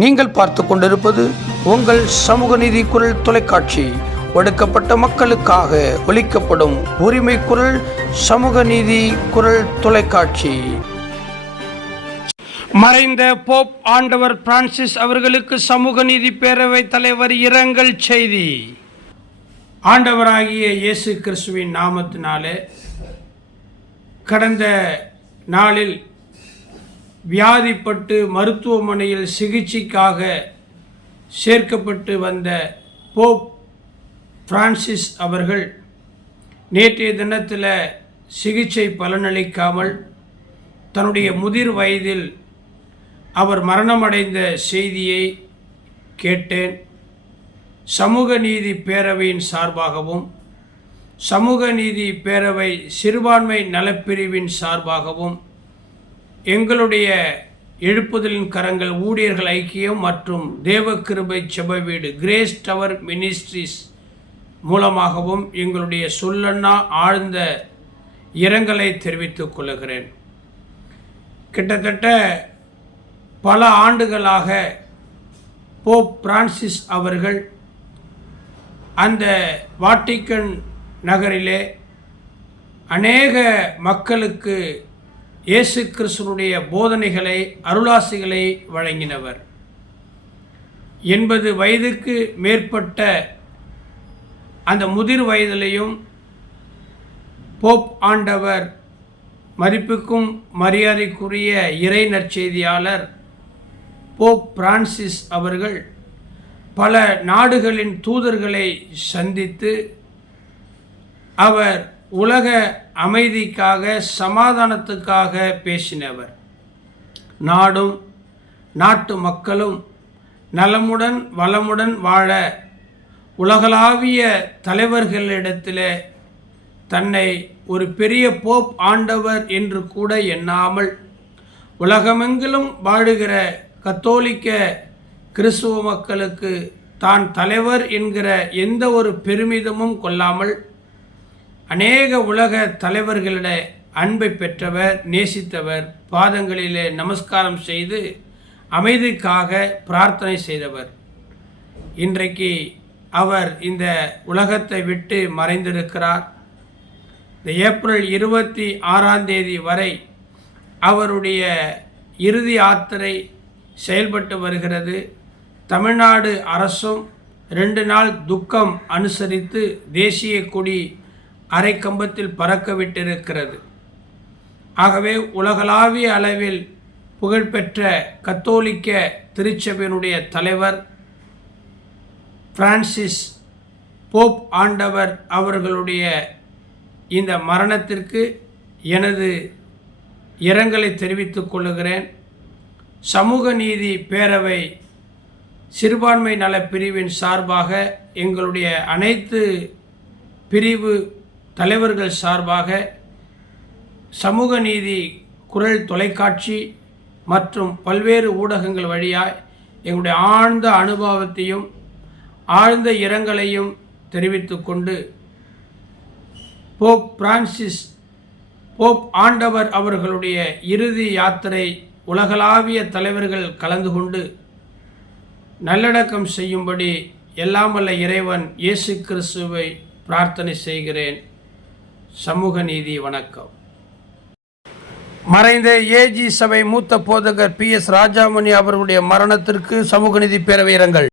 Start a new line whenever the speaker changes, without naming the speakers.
நீங்கள் பார்த்து கொண்டிருப்பது உங்கள் சமூக நீதி குரல் தொலைக்காட்சி ஒடுக்கப்பட்ட மக்களுக்காக ஒழிக்கப்படும் உரிமை குரல் சமூக நீதி குரல் தொலைக்காட்சி
மறைந்த போப் ஆண்டவர் பிரான்சிஸ் அவர்களுக்கு சமூக நீதி பேரவை தலைவர் இரங்கல் செய்தி ஆண்டவராகிய இயேசு கிறிஸ்துவின் நாமத்தினாலே கடந்த நாளில் வியாதிப்பட்டு மருத்துவமனையில் சிகிச்சைக்காக சேர்க்கப்பட்டு வந்த போப் பிரான்சிஸ் அவர்கள் நேற்றைய தினத்தில் சிகிச்சை பலனளிக்காமல் தன்னுடைய முதிர் வயதில் அவர் மரணமடைந்த செய்தியை கேட்டேன் சமூக நீதி பேரவையின் சார்பாகவும் சமூக நீதி பேரவை சிறுபான்மை நலப்பிரிவின் சார்பாகவும் எங்களுடைய எழுப்புதலின் கரங்கள் ஊழியர்கள் ஐக்கியம் மற்றும் தேவக்கிருபை கிருபை செப வீடு கிரேஸ் டவர் மினிஸ்ட்ரிஸ் மூலமாகவும் எங்களுடைய சொல்லண்ணா ஆழ்ந்த இரங்கலை தெரிவித்துக் கொள்கிறேன் கிட்டத்தட்ட பல ஆண்டுகளாக போப் பிரான்சிஸ் அவர்கள் அந்த வாட்டிக்கன் நகரிலே அநேக மக்களுக்கு இயேசு கிறிஸ்தனுடைய போதனைகளை அருளாசிகளை வழங்கினவர் எண்பது வயதுக்கு மேற்பட்ட அந்த முதிர் வயதிலையும் போப் ஆண்டவர் மதிப்புக்கும் மரியாதைக்குரிய இறை நற்செய்தியாளர் போப் பிரான்சிஸ் அவர்கள் பல நாடுகளின் தூதர்களை சந்தித்து அவர் உலக அமைதிக்காக சமாதானத்துக்காக பேசினவர் நாடும் நாட்டு மக்களும் நலமுடன் வளமுடன் வாழ உலகளாவிய தலைவர்களிடத்தில் தன்னை ஒரு பெரிய போப் ஆண்டவர் என்று கூட எண்ணாமல் உலகமெங்கிலும் வாழுகிற கத்தோலிக்க கிறிஸ்துவ மக்களுக்கு தான் தலைவர் என்கிற எந்த ஒரு பெருமிதமும் கொள்ளாமல் அநேக உலக தலைவர்களிட அன்பை பெற்றவர் நேசித்தவர் பாதங்களிலே நமஸ்காரம் செய்து அமைதிக்காக பிரார்த்தனை செய்தவர் இன்றைக்கு அவர் இந்த உலகத்தை விட்டு மறைந்திருக்கிறார் இந்த ஏப்ரல் இருபத்தி ஆறாம் தேதி வரை அவருடைய இறுதி யாத்திரை செயல்பட்டு வருகிறது தமிழ்நாடு அரசும் ரெண்டு நாள் துக்கம் அனுசரித்து தேசிய கொடி அரை கம்பத்தில் பறக்க விட்டிருக்கிறது ஆகவே உலகளாவிய அளவில் புகழ்பெற்ற கத்தோலிக்க திருச்சபையினுடைய தலைவர் பிரான்சிஸ் போப் ஆண்டவர் அவர்களுடைய இந்த மரணத்திற்கு எனது இரங்கலை தெரிவித்துக் கொள்ளுகிறேன் சமூக நீதி பேரவை சிறுபான்மை நல பிரிவின் சார்பாக எங்களுடைய அனைத்து பிரிவு தலைவர்கள் சார்பாக சமூக நீதி குரல் தொலைக்காட்சி மற்றும் பல்வேறு ஊடகங்கள் வழியாய் எங்களுடைய ஆழ்ந்த அனுபவத்தையும் ஆழ்ந்த இரங்கலையும் தெரிவித்து கொண்டு போப் பிரான்சிஸ் போப் ஆண்டவர் அவர்களுடைய இறுதி யாத்திரை உலகளாவிய தலைவர்கள் கலந்து கொண்டு நல்லடக்கம் செய்யும்படி எல்லாமல்ல இறைவன் இயேசு கிறிஸ்துவை பிரார்த்தனை செய்கிறேன் சமூக நீதி வணக்கம் மறைந்த ஏஜி சபை மூத்த போதகர் பி எஸ் ராஜாமணி அவர்களுடைய மரணத்திற்கு சமூக நீதி பேரவை இரங்கல்